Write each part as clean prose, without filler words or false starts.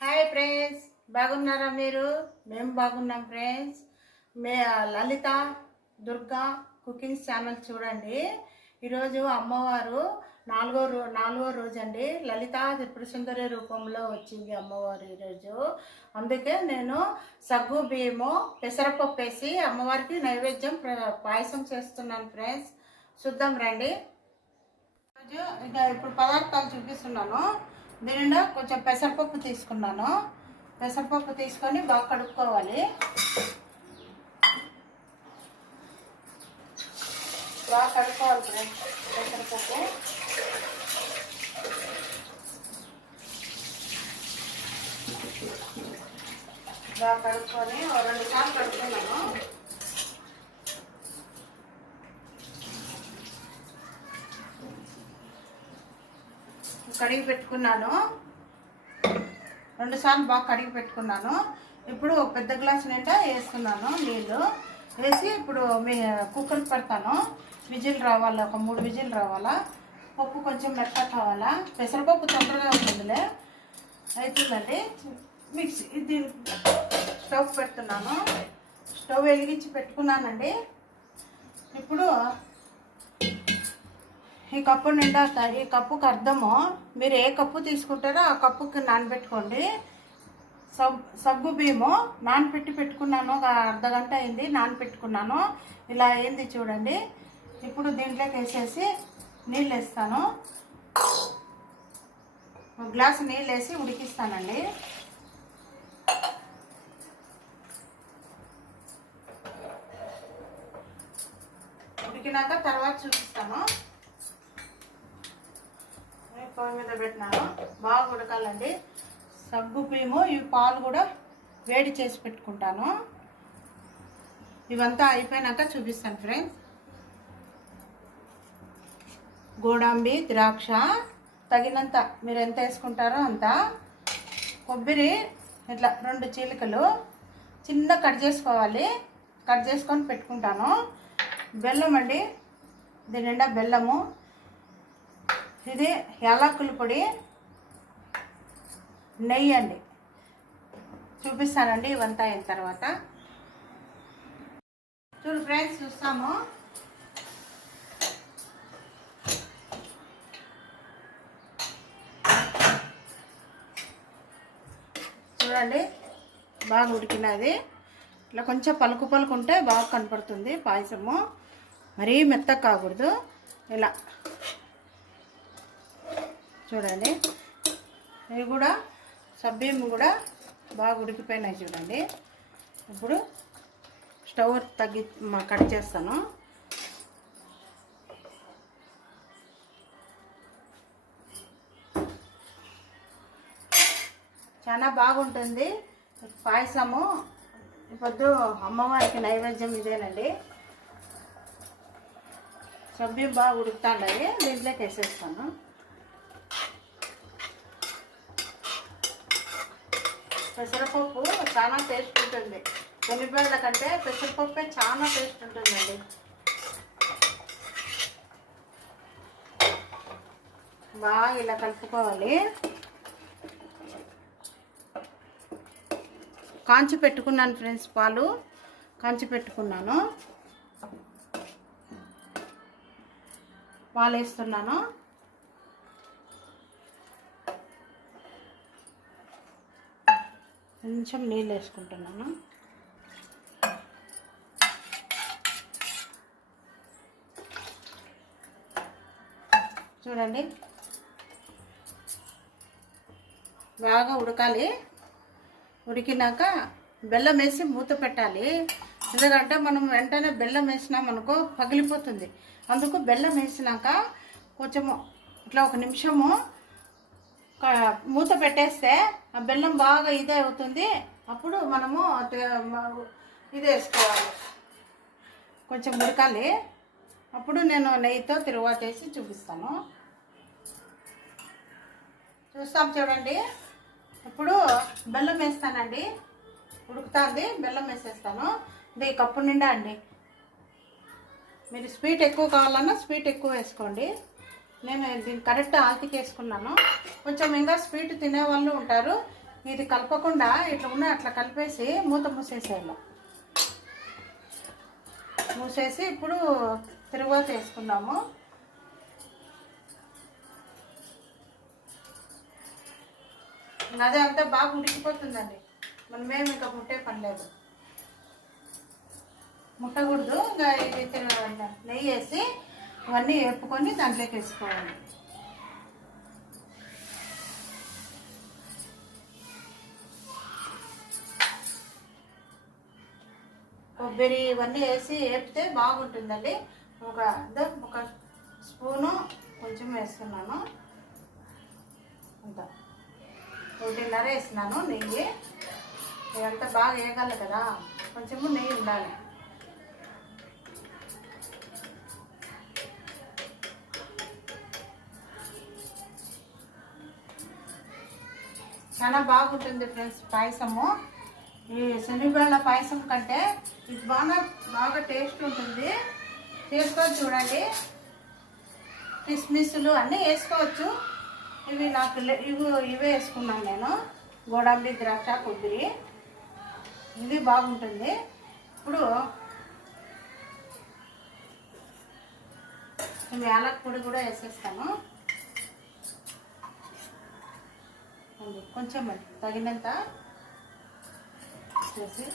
Hi friends, బాగున్నారా మీరు? మేము బాగున్నాం ఫ్రెండ్స్. లలిత దుర్గా కుకింగ్ ఛానల్ చూడండి. ఈరోజు అమ్మవారు నాలుగో రోజు అండి. లలిత త్రిపుర సుందరి రూపంలో వచ్చింది అమ్మవారు ఈరోజు. అందుకే నేను సగ్గు బియ్యము పెసరపప్పు వేసి అమ్మవారికి నైవేద్యం పాయసం చేస్తున్నాను ఫ్రెండ్స్. చూద్దాం రండి. ఇప్పుడు పదార్థాలు చూపిస్తున్నాను. దీనిలో కొంచెం పెసరపప్పు తీసుకున్నాను. పెసరపప్పు తీసుకొని బాగా కడుక్కోవాలి. బాగా కడుక్కోవాలి ఫ్రెండ్స్. పెసరపప్పు బాగా కడుక్కొని 2 సార్లు కడుక్కున్నాను. కడిగి పెట్టుకున్నాను. 2 సార్లు బాగా కడిగి పెట్టుకున్నాను. ఇప్పుడు ఒక పెద్ద గ్లాస్ నిండా వేసుకున్నాను నీళ్ళు. వేసి ఇప్పుడు కుక్కర్ పెడతాను. విజిల్ రావాలా, ఒక 3 విజిల్ రావాలా. పప్పు కొంచెం మెత్త కావాలా. పెసరపప్పు తొందరగా ఉంటుందిలే, అవుతుందండి. మిక్సీ ఇది స్టవ్ పెడుతున్నాను. స్టవ్ వెలిగించి పెట్టుకున్నానండి. ఇప్పుడు ఈ కప్పు నిండా, ఈ కప్పుకి అర్థము మీరు ఏ కప్పు తీసుకుంటారో ఆ కప్పుకి నానబెట్టుకోండి. సగ్గు బియ్యము పెట్టుకున్నాను. ఒక అర్ధగంట అయింది నానబెట్టుకున్నాను. ఇలా అయింది చూడండి. ఇప్పుడు దీంట్లోకి వేసేసి నీళ్ళు వేస్తాను. 1 గ్లాసు నీళ్ళు వేసి ఉడికిస్తానండి. ఉడికినాక తర్వాత చూపిస్తాను. పొయ్యి మీద పెట్టినాను. బాగా ఉడకాలండి. సగ్గు బియ్యము ఈ పాలు కూడా వేడి చేసి పెట్టుకుంటాను. ఇవంతా అయిపోయినాక చూపిస్తాను ఫ్రెండ్స్. గోడంబి, ద్రాక్ష తగినంత, మీరు ఎంత వేసుకుంటారో అంత. కొబ్బరి ఇట్లా 2 చీలికలు చిన్న కట్ చేసుకోవాలి. కట్ చేసుకొని పెట్టుకుంటాను. బెల్లం అండి, దీని నిండా బెల్లము. ఇది యాలకుల పొడి, నెయ్యి అండి. చూపిస్తానండి ఇవంతా అయిన తర్వాత. చూడు ఫ్రెండ్స్, చూస్తాము. చూడండి బాగా ఉడికినది. ఇట్లా కొంచెం పలుకు ఉంటే బాగా కనపడుతుంది పాయసము. మరీ మెత్తగా కాకూడదు. ఇలా చూడండి. ఇవి కూడా సబ్బియ్యం కూడా బాగా ఉడికిపోయినాయి చూడండి. ఇప్పుడు స్టవ్ కట్ చేస్తాను. చాలా బాగుంటుంది పాయసము. ఇప్పుడు అమ్మవారికి నైవేద్యం ఇదేనండి. సబ్బియ్యం బాగా ఉడుకుతాండాయి. దీంట్లోకి వేసేస్తాను. పెసరపప్పు చాలా టేస్ట్ ఉంటుంది. శనగబెళ్ళ కంటే పెసరపప్పే చాలా టేస్ట్ ఉంటుందండి. బాగా ఇలా కలుపుకోవాలి. కాంచి పెట్టుకున్నాను ఫ్రెండ్స్, పాలు కాంచి పెట్టుకున్నాను. పాలు వేస్తున్నాను. కొంచెం నీళ్ళు వేసుకుంటున్నాను. చూడండి బాగా ఉడకాలి. ఉడికినాక బెల్లం వేసి మూత పెట్టాలి. ఎందుకంటే మనం వెంటనే బెల్లం వేసినామనుకో పగిలిపోతుంది. అందుకు బెల్లం వేసినాక కొంచెము ఇట్లా 1 నిమిషము మూత పెట్టేస్తే ఆ బెల్లం బాగా ఇదే అవుతుంది. అప్పుడు మనము ఇది వేసుకోవాలి. కొంచెం ఉడకాలి. అప్పుడు నేను నెయ్యితో తిరువాత వేసి చూపిస్తాను. చూస్తాం చూడండి. ఇప్పుడు బెల్లం వేస్తానండి. ఉడుకుతుంది. బెల్లం వేసేస్తాను. ఇది కప్పు నిండా అండి. మీరు స్వీట్ ఎక్కువ కావాలన్నా స్వీట్ ఎక్కువ వేసుకోండి. నేను దీన్ని కరెక్ట్ ఆల్తికి వేసుకున్నాను. కొంచెం ఇంకా స్వీట్ తినే వాళ్ళు ఉంటారు. ఇది కలపకుండా ఇట్లా ఉన్న అట్లా కలిపేసి మూత మూసేసేయాలి. మూసేసి ఇప్పుడు తిరుగుబాటు వేసుకున్నాము. అదే అంతా బాగా ఉడికిపోతుందండి. మనమేమి ఇంకా ముట్టే పని లేదు, ముట్టకూడదు. ఇంకా ఇది నెయ్యి వేసి ఇవన్నీ వేపుకొని దాంట్లోకి వేసుకోవాలి. కొబ్బరి ఇవన్నీ వేసి వేపితే బాగుంటుందండి. ఒక స్పూను కొంచెం వేస్తున్నాను, అంత 1.5 వేస్తున్నాను నెయ్యి. ఇదంతా బాగా వేగాలి కదా, కొంచెము నెయ్యి ఉండాలి. చాలా బాగుంటుంది ఫ్రెండ్స్ పాయసము. ఈ శనగబెళ్ళ పాయసం కంటే ఇది బాగా టేస్ట్ ఉంటుంది. చేసుకొని చూడండి. కిస్మిస్లు అన్నీ వేసుకోవచ్చు. ఇవే వేసుకున్నాను నేను, గోడంబి, ద్రాక్ష, కొబ్బరి. ఇది బాగుంటుంది. ఇప్పుడు యాలక పొడి కూడా వేసేస్తాను, కొంచెం తగినంత వేసి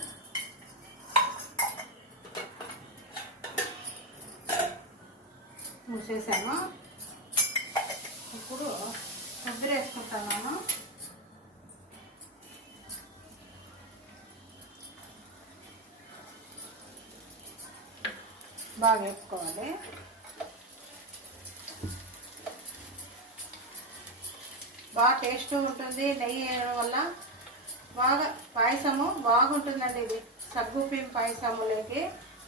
మూసేసాను. ఇప్పుడు కొబ్బరి వేసుకుంటున్నాను. బాగా వేసుకోవాలి. బాగా టేస్ట్ ఉంటుంది నెయ్యి వేయడం వల్ల. బాగా పాయసము బాగుంటుందండి. ఇది సగ్గుబియ్యం పాయసములోకి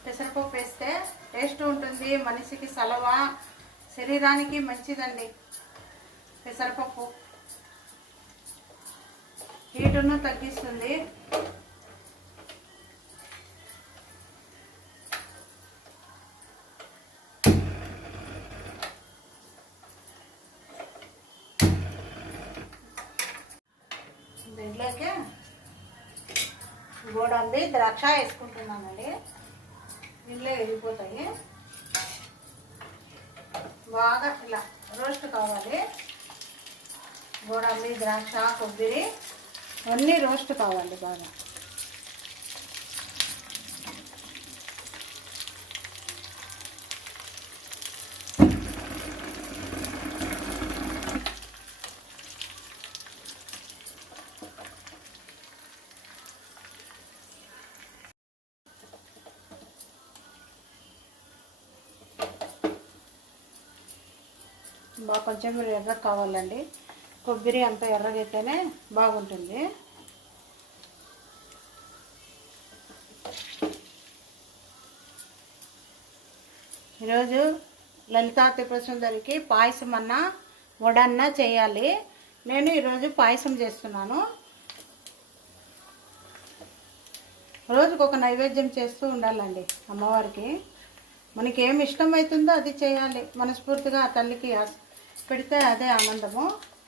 పెసరపప్పు వేస్తే టేస్ట్ ఉంటుంది. మనిషికి సలవ, శరీరానికి మంచిదండి. పెసరపప్పు హీటును తగ్గిస్తుంది. దీంట్లోకి గోడంబి, ద్రాక్ష వేసుకుంటున్నానండి. ఇంట్లో వెళ్ళిపోతాయి. బాగా ఇలా రోస్ట్ కావాలి. గోడంబి, ద్రాక్ష, కొబ్బరి అన్నీ రోస్ట్ కావాలి బాగా. కొంచెం ఎర్ర కావాలండి. కొబ్బరి అంత ఎర్రగైతేనే బాగుంటుంది. ఈరోజు లలితా త్రిపుర సుందరికి పాయసం అన్నా వడన్నా చేయాలి. నేను ఈరోజు పాయసం చేస్తున్నాను. రోజుకు ఒక నైవేద్యం చేస్తూ ఉండాలండి అమ్మవారికి. మనకి ఏమి ఇష్టమవుతుందో అది చేయాలి. మనస్ఫూర్తిగా ఆ తల్లికి పెడితే అదే ఆనందము.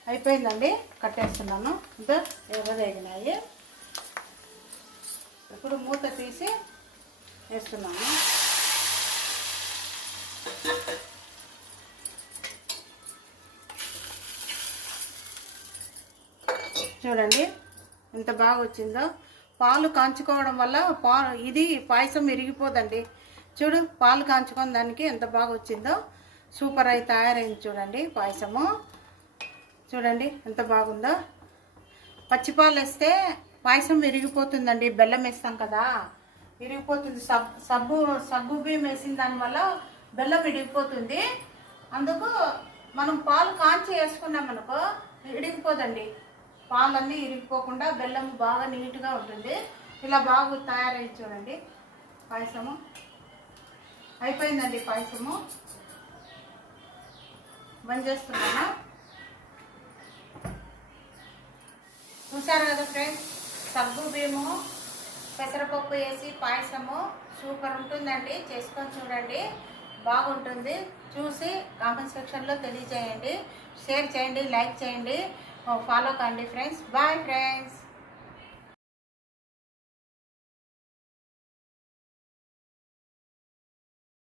అయిపోయిందండి, కట్టేస్తున్నాను. ఇంకా ఎర్రవేగినాయి. ఇప్పుడు మూత తీసి వేస్తున్నాను. చూడండి ఎంత బాగా వచ్చిందో. పాలు కాంచుకోవడం వల్ల ఇది పాయసం విరిగిపోదండి. చూడు, పాలు కాంచుకొని దానికి ఎంత బాగా వచ్చిందో. సూపర్ అయి తయారైంది చూడండి పాయసము. చూడండి ఎంత బాగుందో. పచ్చిపాలు వేస్తే పాయసం విరిగిపోతుందండి. బెల్లం వేస్తాం కదా, విరిగిపోతుంది. సగ్గు బియ్యం వేసిన దానివల్ల బెల్లం విరిగిపోతుంది. అందుకు మనం పాలు కాంచి వేసుకున్నామనుకో విరిగిపోదండి. పాలన్నీ ఇరిగిపోకుండా బెల్లం బాగా నీట్గా ఉంటుంది. ఇలా బాగా తయారైంది చూడండి పాయసము. అయిపోయిందండి పాయసము. బంద్ చేస్తున్నాను. చూసారు కదా ఫ్రెండ్స్, సగ్గు బియ్యము, పెసరపప్పు వేసి పాయసము సూపర్ ఉంటుందండి. చేసుకొని చూడండి, బాగుంటుంది. చూసి కామెంట్ సెక్షన్లో తెలియజేయండి, షేర్ చేయండి, లైక్ చేయండి. ఫాలో కండి ఫ్రెండ్స్. Bye friends.